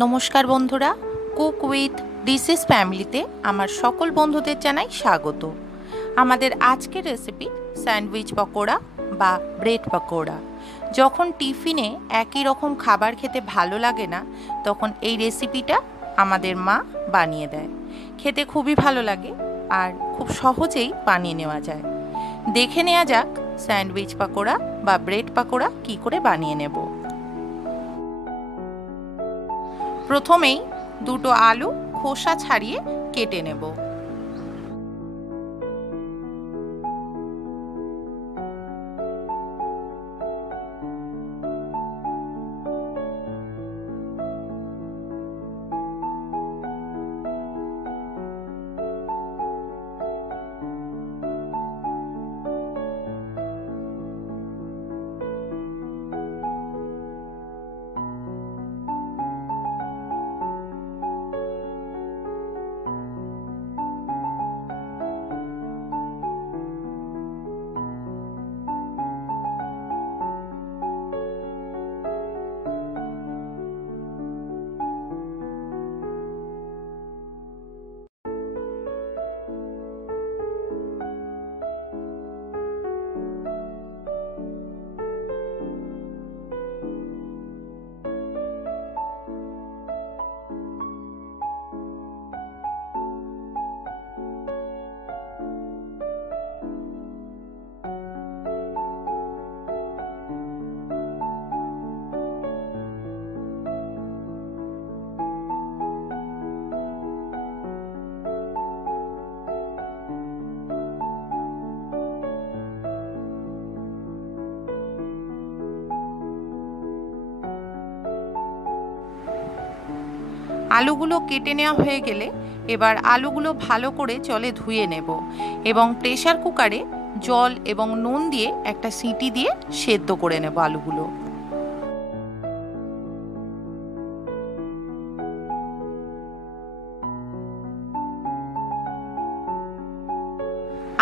নমস্কার বন্ধুরা, cook with ডিসিস ফ্যামিলিতে আমার সকল বন্ধুদের জানাই স্বাগত। আমাদের আজকের রেসিপি স্যান্ডউইচ পকোড়া বা ব্রেড পকোড়া। যখন টিফিনে একই রকম খাবার খেতে ভালো লাগে না, তখন এই রেসিপিটা আমাদের মা বানিয়ে দেয়। খেতে খুবই ভালো লাগে আর খুব সহজেই বানিয়ে নেওয়া যায়। দেখে নেওয়া যাক স্যান্ডউইচ পকোড়া বা ব্রেড পকোড়া কী করে বানিয়ে নেব। প্রথমেই দুটো আলু খোসা ছাড়িয়ে কেটে নেব। আলুগুলো কেটে নেওয়া হয়ে গেলে এবার আলুগুলো ভালো করে জলে ধুয়ে নেব এবং প্রেসার কুকারে জল এবং নুন দিয়ে একটা সিটি দিয়ে সেদ্ধ করে নেব আলুগুলো।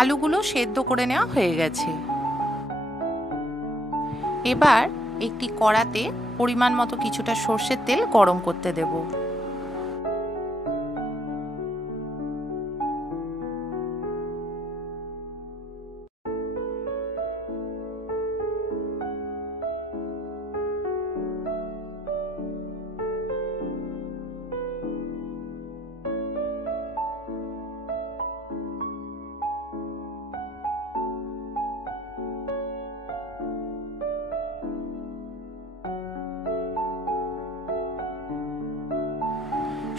আলুগুলো সেদ্ধ করে নেওয়া হয়ে গেছে। এবার একটি কড়াতে পরিমাণ মতো কিছুটা সর্ষের তেল গরম করতে দেব।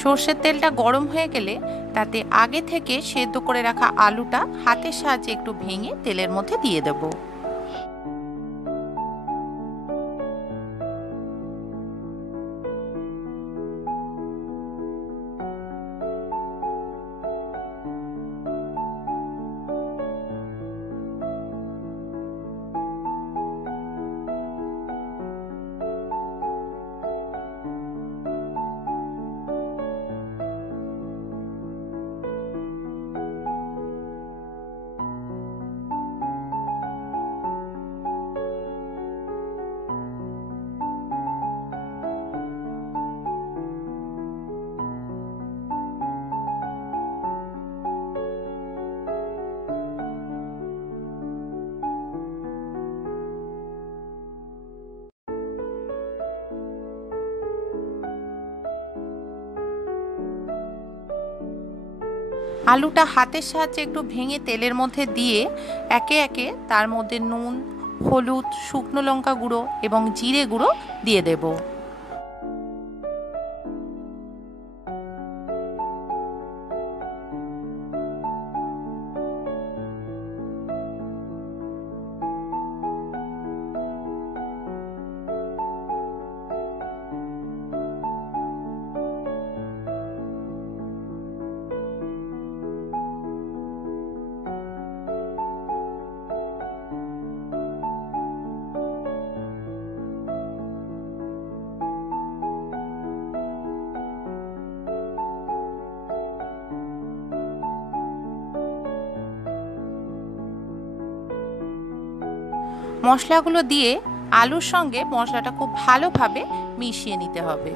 সর্ষের তেলটা গরম হয়ে গেলে তাতে আগে থেকে সেদ্ধ করে রাখা আলুটা হাতের সাহায্যে একটু ভেঙে তেলের মধ্যে দিয়ে দেব। আলুটা হাতের সাহায্যে একটু ভেঙে তেলের মধ্যে দিয়ে একে একে তার মধ্যে নুন, হলুদ, শুকনো লঙ্কা গুঁড়ো এবং জিরে গুঁড়ো দিয়ে দেব। মশলাগুলো দিয়ে আলুর সঙ্গে মশলাটা খুব ভালোভাবে মিশিয়ে নিতে হবে।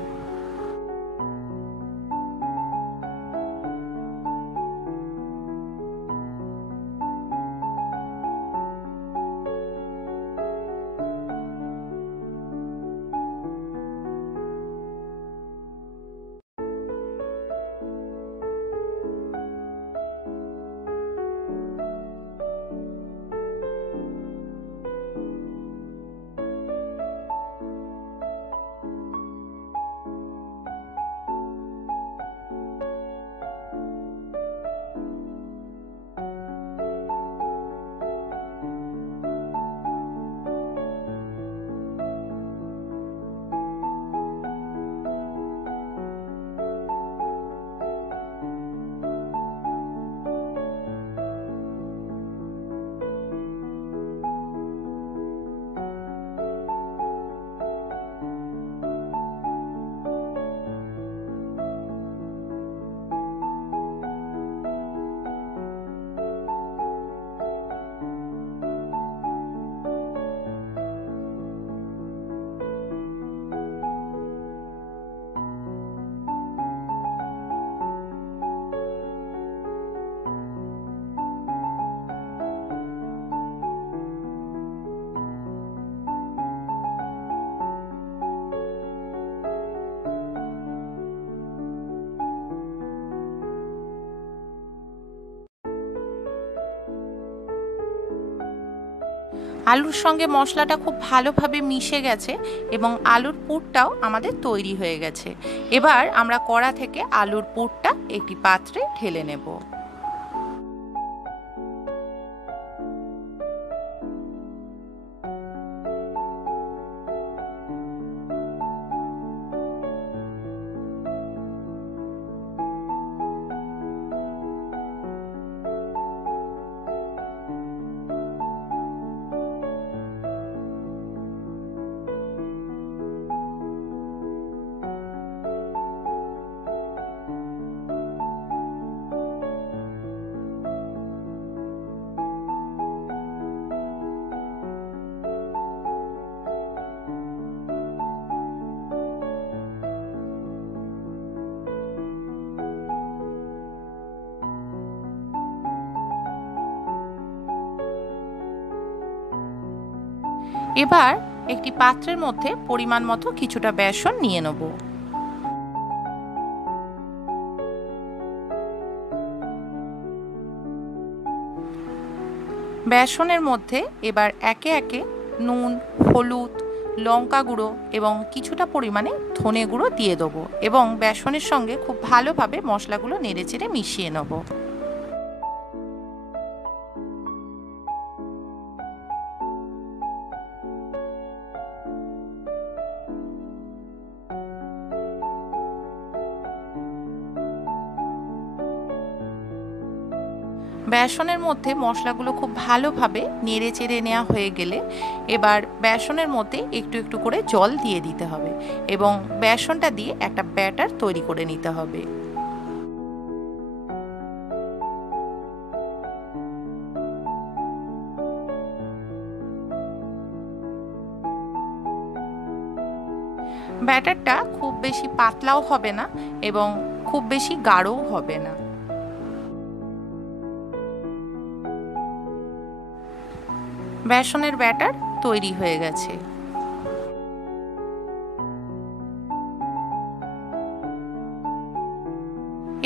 আলুর সঙ্গে মশলাটা খুব ভালোভাবে মিশে গেছে এবং আলুর পুরটাও আমাদের তৈরি হয়ে গেছে। এবার আমরা কড়া থেকে আলুর পুরটা একটি পাত্রে ঢেলে নেব। এবার একটি পাত্রের মধ্যে পরিমাণ মতো কিছুটা বেসন নিয়ে নেব। বেসনের মধ্যে এবার একে একে নুন, হলুদ, লঙ্কা গুঁড়ো এবং কিছুটা পরিমাণে ধনে গুঁড়ো দিয়ে দেবো এবং বেসনের সঙ্গে খুব ভালোভাবে মশলাগুলো নেড়েচেড়ে মিশিয়ে নেব। বেসনের মধ্যে মশলাগুলো খুব ভালোভাবে নেড়ে চেড়ে নেওয়া হয়ে গেলে এবার বেসনের মধ্যে একটু একটু করে জল দিয়ে দিতে হবে এবং বেসনটা দিয়ে একটা ব্যাটার তৈরি করে নিতে হবে। ব্যাটারটা খুব বেশি পাতলাও হবে না এবং খুব বেশি গাঢ়ও হবে না। বেসনের ব্যাটার তৈরি হয়ে গেছে।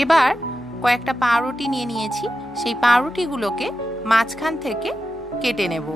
এবার কয়েকটা পাউরুটি নিয়ে নিয়েছি, সেই পাউরুটিগুলোকে মাঝখান থেকে কেটে নেব।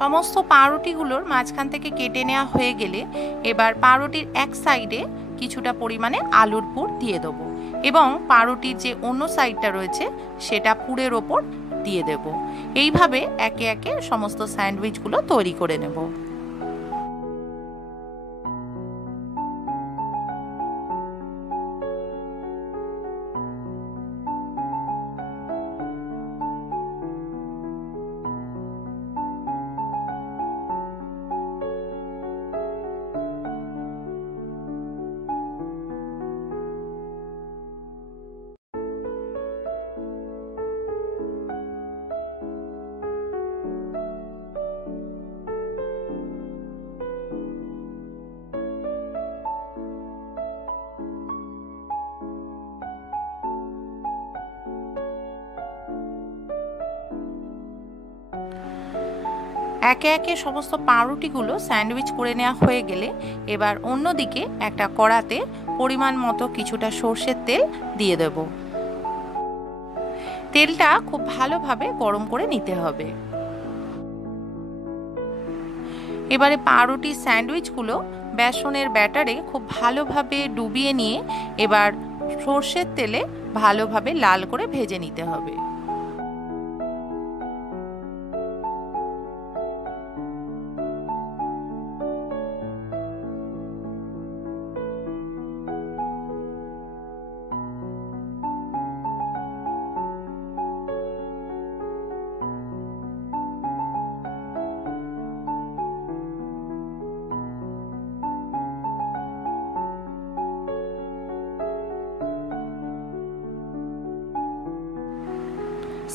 সমস্ত পাউরুটিগুলোর মাঝখান থেকে কেটে নেওয়া হয়ে গেলে এবার পাউরুটির এক সাইডে কিছুটা পরিমাণে আলুর পুর দিয়ে দেবো এবং পাউরুটির যে অন্য সাইডটা রয়েছে সেটা পুরের ওপর দিয়ে দেব। এইভাবে একে একে সমস্ত স্যান্ডউইচগুলো তৈরি করে নেব। একে একে সমস্ত পাউরুটিগুলো স্যান্ডউইচ করে নেওয়া হয়ে গেলে এবার অন্যদিকে একটা কড়াতে পরিমাণ মতো কিছুটা সর্ষের তেল দিয়ে দেব। তেলটা খুব ভালোভাবে গরম করে নিতে হবে। এবারে পাউরুটির স্যান্ডউইচগুলো বেসনের ব্যাটারে খুব ভালোভাবে ডুবিয়ে নিয়ে এবার সর্ষের তেলে ভালোভাবে লাল করে ভেজে নিতে হবে।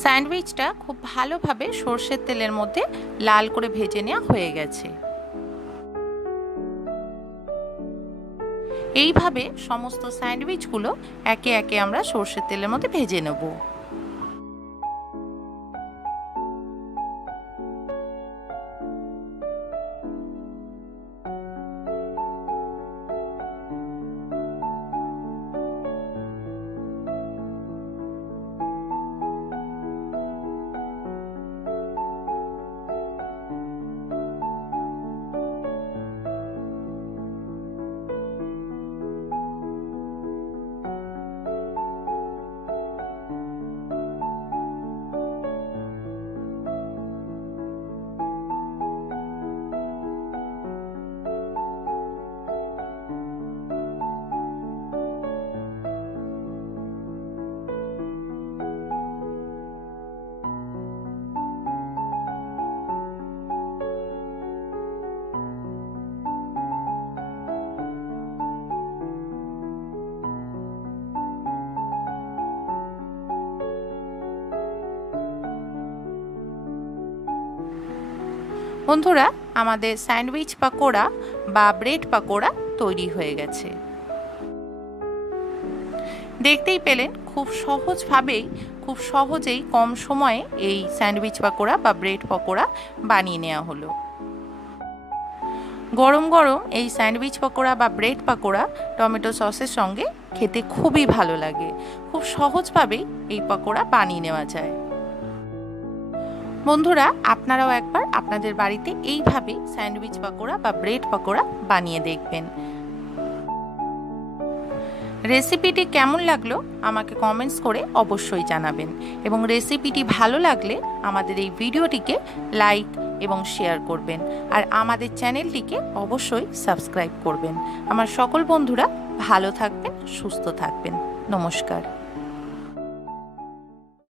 স্যান্ডউইচটা খুব ভালোভাবে সর্ষের তেলের মধ্যে লাল করে ভেজে নেওয়া হয়ে গেছে। এইভাবে সমস্ত স্যান্ডউইচগুলো একে একে আমরা সর্ষের তেলের মধ্যে ভেজে নেব। বন্ধুরা, আমাদের স্যান্ডউইচ পাকোড়া বা ব্রেড পাকোড়া তৈরি হয়ে গেছে। দেখতেই পেলেন খুব সহজভাবেই, খুব সহজেই কম সময়ে এই স্যান্ডউইচ পাকোড়া বা ব্রেড পাকোড়া বানিয়ে নেওয়া হলো। গরম গরম এই স্যান্ডউইচ পাকোড়া বা ব্রেড পাকোড়া টমেটো সসের সঙ্গে খেতে খুবই ভালো লাগে। খুব সহজভাবেই এই পাকোড়া বানিয়ে নেওয়া যায়। বন্ধুরা, আপনারাও একবার আপনাদের বাড়িতে এইভাবে স্যান্ডউইচ পাকোড়া বা ব্রেড পাকোড়া বানিয়ে দেখবেন। রেসিপিটি কেমন লাগলো আমাকে কমেন্টস করে অবশ্যই জানাবেন, এবং রেসিপিটি ভালো লাগলে আমাদের এই ভিডিওটিকে লাইক এবং শেয়ার করবেন, আর আমাদের চ্যানেলটিকে অবশ্যই সাবস্ক্রাইব করবেন। আমার সকল বন্ধুরা ভালো থাকবেন, সুস্থ থাকবেন। নমস্কার।